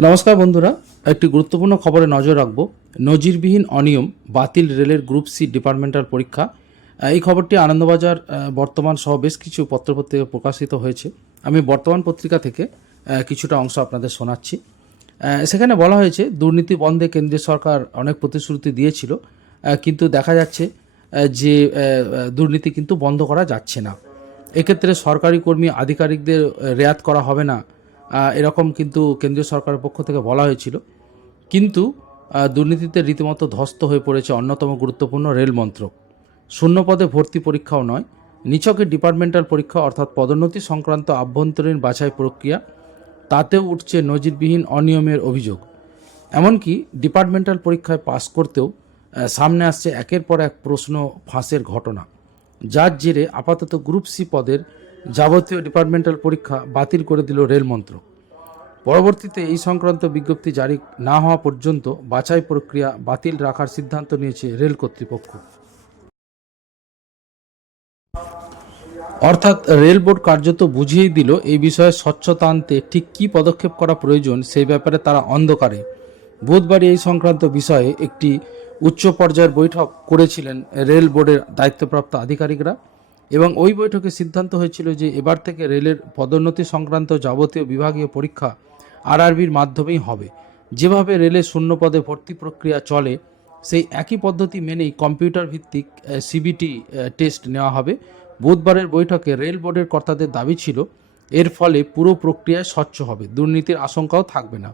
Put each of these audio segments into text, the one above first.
নমস্কার বন্ধুরা, একটি গুরুত্বপূর্ণ খবরে নজর রাখব। নজিরবিহীন অনিয়ম, বাতিল রেলের গ্রুপ সি ডিপার্টমেন্টাল পরীক্ষা। এই খবরটি আনন্দবাজার বর্তমান সহ বেশ কিছু পত্রপত্রিকা প্রকাশিত হয়েছে। আমি বর্তমান পত্রিকা থেকে কিছুটা অংশ আপনাদের শোনাচ্ছি। সেখানে বলা হয়েছে, দুর্নীতি বন্ধে কেন্দ্রীয় সরকার অনেক প্রতিশ্রুতি দিয়েছিল কিন্তু দেখা যাচ্ছে যে দুর্নীতি কিন্তু বন্ধ করা যাচ্ছে না। এক্ষেত্রে সরকারি কর্মী, আধিকারিকদের রেয়াত করা হবে না। এরকম কিন্তু কেন্দ্রীয় সরকারের পক্ষ থেকে বলা হয়েছিল। কিন্তু দুর্নীতিতে রীতিমতো ধ্বস্ত হয়ে পড়েছে অন্যতম গুরুত্বপূর্ণ রেল মন্ত্রক। শূন্য পদে ভর্তি পরীক্ষাও নয় নিচকের ডিপার্টমেন্টাল পরীক্ষা অর্থাৎ পদোন্নতি সংক্রান্ত আভ্যন্তরীণ বাছাই প্রক্রিয়া, তাতেও উঠছে নজিরবিহীন অনিয়মের অভিযোগ। এমনকি ডিপার্টমেন্টাল পরীক্ষায় পাশ করতেও সামনে আসছে একের পর এক প্রশ্ন ফাঁসের ঘটনা। যার জেরে আপাতত গ্রুপ সি পদের যাবতীয় ডিপার্টমেন্টাল পরীক্ষা বাতিল করে দিল রেল মন্ত্রক পরবর্তীতে এই সংক্রান্ত বিজ্ঞপ্তি জারি না হওয়া পর্যন্ত বাছাই প্রক্রিয়া বাতিল রাখার সিদ্ধান্ত নিয়েছে রেল কর্তৃপক্ষ। অর্থাৎ রেল বোর্ড কার্যত বুঝিয়েই দিল এই বিষয়ে স্বচ্ছতা আনতে ঠিক কী পদক্ষেপ করা প্রয়োজন সেই ব্যাপারে তারা অন্ধকারে। বুধবারই এই সংক্রান্ত বিষয়ে একটি উচ্চ পর্যায়ের বৈঠক করেছিলেন রেল বোর্ডের দায়িত্বপ্রাপ্ত আধিকারিকরা। এবং ওই বৈঠকে সিদ্ধান্ত হয়েছিল যে এবার থেকে রেলের পদোন্নতি সংক্রান্ত যাবতীয় বিভাগীয় পরীক্ষা আরআরবির মাধ্যমেই হবে। যেভাবে রেলের শূন্য পদে ভর্তি প্রক্রিয়া চলে, সেই একই পদ্ধতি মেনেই কম্পিউটার ভিত্তিক সিবিটি টেস্ট নেওয়া হবে। বুধবারের বৈঠকে রেল বোর্ডের কর্তাদের দাবি ছিল, এর ফলে পুরো প্রক্রিয়ায় স্বচ্ছ হবে, দুর্নীতির আশঙ্কাও থাকবে না।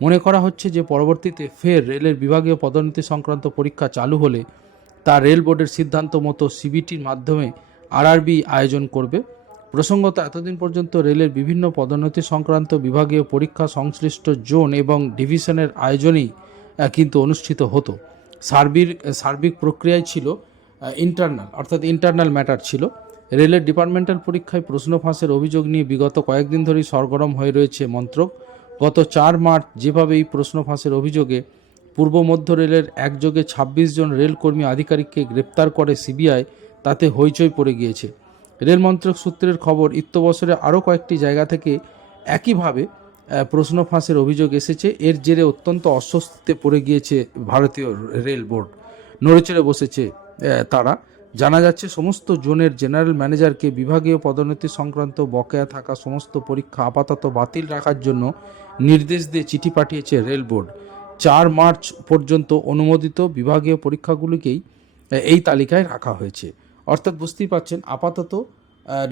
মনে করা হচ্ছে যে পরবর্তীতে ফের রেলের বিভাগীয় পদোন্নতি সংক্রান্ত পরীক্ষা চালু হলে তা রেল বোর্ডের সিদ্ধান্ত মতো সিবিটির মাধ্যমে আরআরবি আয়োজন করবে। প্রসঙ্গত, এতদিন পর্যন্ত রেলের বিভিন্ন পদোন্নতি সংক্রান্ত বিভাগীয় পরীক্ষা সংশ্লিষ্ট জোন এবং ডিভিশনের আয়োজনেই কিন্তু অনুষ্ঠিত হতো। সার্বিক সার্বিক প্রক্রিয়ায় ছিল ইন্টারনাল অর্থাৎ ইন্টারনাল ম্যাটার ছিল। রেলের ডিপার্টমেন্টাল পরীক্ষায় প্রশ্ন ফাঁসের অভিযোগ নিয়ে বিগত কয়েকদিন ধরেই সরগরম হয়ে রয়েছে মন্ত্রক। গত চার মার্চ যেভাবে এই প্রশ্ন ফাঁসের অভিযোগে পূর্ব মধ্য রেলের একযোগে ছাব্বিশ জন রেলকর্মী আধিকারিককে গ্রেপ্তার করে সিবিআই তাতে হইচই পড়ে গিয়েছে। রেল মন্ত্রক সূত্রের খবর ইত্যবসরে আরও কয়েকটি জায়গা থেকে একইভাবে প্রশ্ন ফাঁসের অভিযোগ এসেছে। এর জেরে অত্যন্ত অস্বস্তিতে পড়ে গিয়েছে ভারতীয় রেল বোর্ড। নড়েচড়ে বসেছে তারা। জানা যাচ্ছে, সমস্ত জোনের জেনারেল ম্যানেজারকে বিভাগীয় পদোন্নতি সংক্রান্ত বকেয়া থাকা সমস্ত পরীক্ষা আপাতত বাতিল রাখার জন্য নির্দেশ দিয়ে চিঠি পাঠিয়েছে রেল বোর্ড। চার মার্চ পর্যন্ত অনুমোদিত বিভাগীয় পরীক্ষাগুলিকেই এই তালিকায় রাখা হয়েছে। অর্থাৎ বুঝতেই পারছেন, আপাতত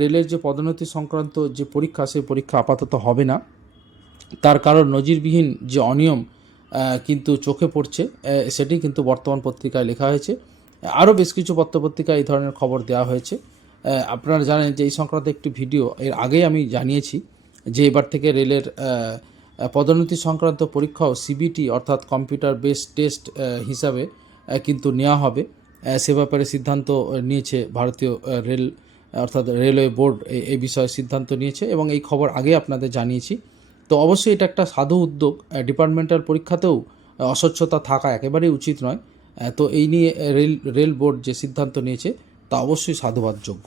রেলের যে পদোন্নতি সংক্রান্ত যে পরীক্ষা, সেই পরীক্ষা আপাতত হবে না। তার কারণ নজিরবিহীন যে অনিয়ম কিন্তু চোখে পড়ছে সেটি কিন্তু বর্তমান পত্রিকায় লেখা হয়েছে। আরও বেশ কিছু পত্রপত্রিকায় এই ধরনের খবর দেওয়া হয়েছে। আপনারা জানেন যে এই সংক্রান্ত একটি ভিডিও, এর আগেই আমি জানিয়েছি যে এবার থেকে রেলের পদোন্নতি সংক্রান্ত পরীক্ষাও সিবিটি অর্থাৎ কম্পিউটার বেসড টেস্ট হিসাবে কিন্তু নেওয়া হবে। সে ব্যাপারে সিদ্ধান্ত নিয়েছে ভারতীয় রেল, অর্থাৎ রেলওয়ে বোর্ড এই বিষয়ে সিদ্ধান্ত নিয়েছে এবং এই খবর আগে আপনাদের জানিয়েছি। তো অবশ্যই এটা একটা সাধু উদ্যোগ ডিপার্টমেন্টাল পরীক্ষাতেও অস্বচ্ছতা থাকা একেবারেই উচিত নয়। তো এই নিয়ে রেল রেল বোর্ড যে সিদ্ধান্ত নিয়েছে তা অবশ্যই সাধুবাদযোগ্য।